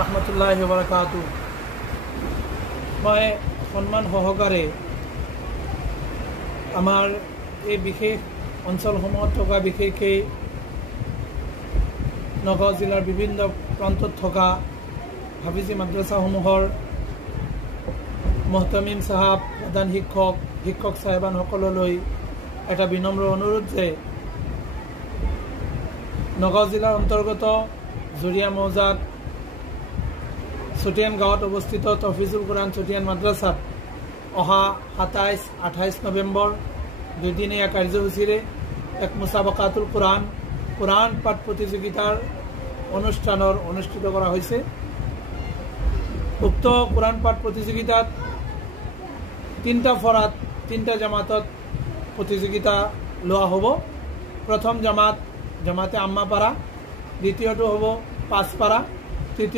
ৰহমতুল্লাহি ওয়া বাৰাকাতুহু। মই সন্মান সহকাৰে আমাৰ এই বিশেষ অঞ্চলসমূহত থকা বিশেষকৈ নগাঁও জিলাৰ বিভিন্ন প্ৰান্তত থকা হাফিজি মাদ্ৰাছাসমূহৰ মুহতামিম সাহাব, প্ৰধান শিক্ষক সাহেবানসকললৈ এটা বিনম্ৰ অনুৰোধ যে নগাঁও জিলাৰ অন্তৰ্গত জুৰিয়া মৌজাত চুটিয়ান গাঁৱত অৱস্থিত তহফিজুল কুৰাণ চুটিয়ান মাদ্ৰাছাত অহা 27-28 নৱেম্বৰ দুদিনীয়া কাৰ্যসূচীৰে এক মুছাবাকাতুল কুৰাণ পাঠ প্ৰতিযোগিতাৰ অনুষ্ঠানৰ অনুষ্ঠিত কৰা হৈছে। উক্ত কুৰাণ পাঠ প্ৰতিযোগিতাত 3টা ফৰাত 3টা জামাতত প্ৰতিযোগিতা লোৱা হ'ব। প্ৰথম জামাতে আম্মাপাৰা, দ্বিতীয়টো হ'ব পাঁচপাৰা, তৃতীয়